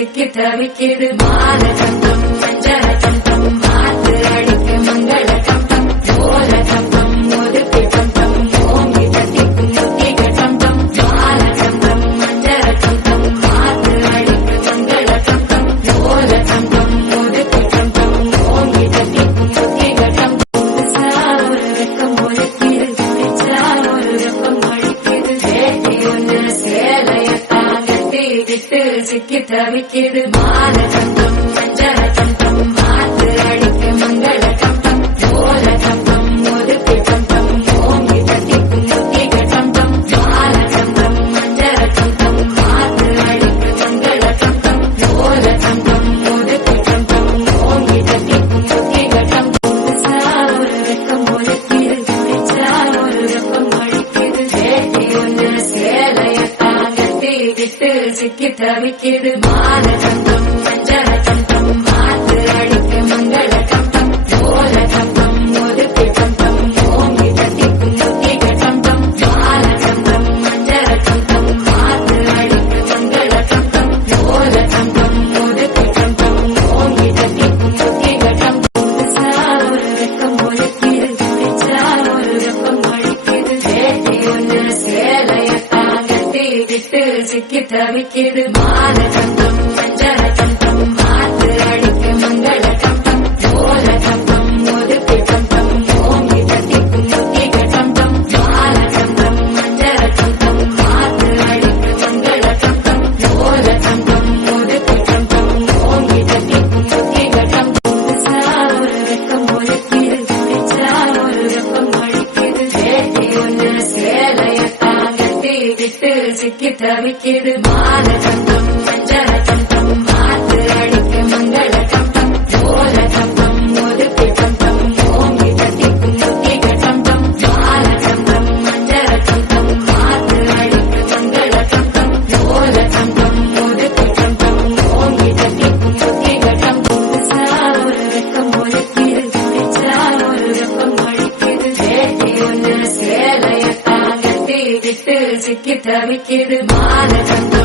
சிக்கி தவிக்குது மால கம்பம் மஞ்சள கம்பம் மாத்து அடிக்க மங்கள கம்பம் ஓல கம்பம் ஒதுக்கி கம்பம் ஓங்கி தட்டிக்கும் முத்திக கம்பம் மால கம்பம் மஞ்சள கம்பம் மாத்து அடிக்க மங்கள கம்பம் ஓல கம்பம் ஒதுக்கி கம்பம் ஓங்கி தட்டிக்கும் முத்திக கம்பம் ஒரு வெக்கம் ஒழிக்குது ஒரு வெப்பம் அழிக்குது சேட்டி ஒன்று சேலைய தாங்கட்டி விட்டு சிக்கி தவிக்குது மால கம்பம் மஞ்சள கம்பம் மாத்து அடிக்க மங்கள கம்பம் ஓல கம்பம் ஒதுக்கி கம்பம் ஓங்கி தட்டிக்கும் முத்திக கம்பம் மால கம்பம் மஞ்சள கம்பம் மாத்து அடிக்க மங்கள கம்பம் ஓல கம்பம் ஒதுக்கி கம்பம் ஓங்கி தட்டிக்கும் முத்திக கம்பம் ஒரு வெக்கம் ஒழிக்குது ஒரு வெப்பம் அழிக்குது சேட்டி ஒன்று சேலைய தாங்கட்டி விட்டு சிக்கி தவிக்குது மால கம்பம் மஞ்சள கம்பம் மாத்து அடிக்க மங்கள கம்பம் ஓல கம்பம் ஒதுக்கி கம்பம் ஓங்கி தட்டிக்கும் முத்திக கம்பம் மால கம்பம் மஞ்சள கம்பம் மாத்து அடிக்க மங்கள கம்பம் ஓல கம்பம் ஒதுக்கி கம்பம் ஓங்கி தட்டிக்கும் முத்திக கம்பம் ஒரு வெக்கம் ஒழிக்குது ஒரு வெப்பம் அழிக்குது சேட்டி ஒன்று சேலைய தாங்கட்டி விட்டு சிக்கி தவிக்குது மால கம்பம் மஞ்சள கம்பம் மாத்து அடிக்க மங்கள கம்பம் ஓல கம்பம் ஒதுக்கி கம்பம் ஓங்கி தட்டிக்கும் முத்திக கம்பம் மால கம்பம் மஞ்சள கம்பம் மாத்து அடிக்க மங்கள கம்பம் ஓல கம்பம் ஒதுக்கி கம்பம் ஓங்கி தட்டிக்கும் முத்திக கம்பம் ஒரு வெக்கம் ஒழிக்குது ஒரு வெப்பம் அழிக்குது சேட்டி ஒன்று சேலைய தாங்கட்டி விட்டு சிக்கி தவிக்குது மால கம்பம் மஞ்சள கம்பம் மாத்து அடிக்க மங்கள கம்பம் ஓல கம்பம் ஒதுக்கி கம்பம் ஓங்கி தட்டிக்கும் முத்திக கம்பம் மால கம்பம் மஞ்சள கம்பம் மாத்து அடிக்க மங்கள கம்பம் ஓல கம்பம் ஒதுக்கி கம்பம் ஓங்கி தட்டிக்கும் முத்திக கம்பம் ஒரு வெக்கம் ஒழிக்குது ஒரு வெப்பம் அழிக்குது சேட்டி ஒன்று சேலைய தாங்கட்டி விட்டு சிக்கி தவிக்குது மால கம்பம்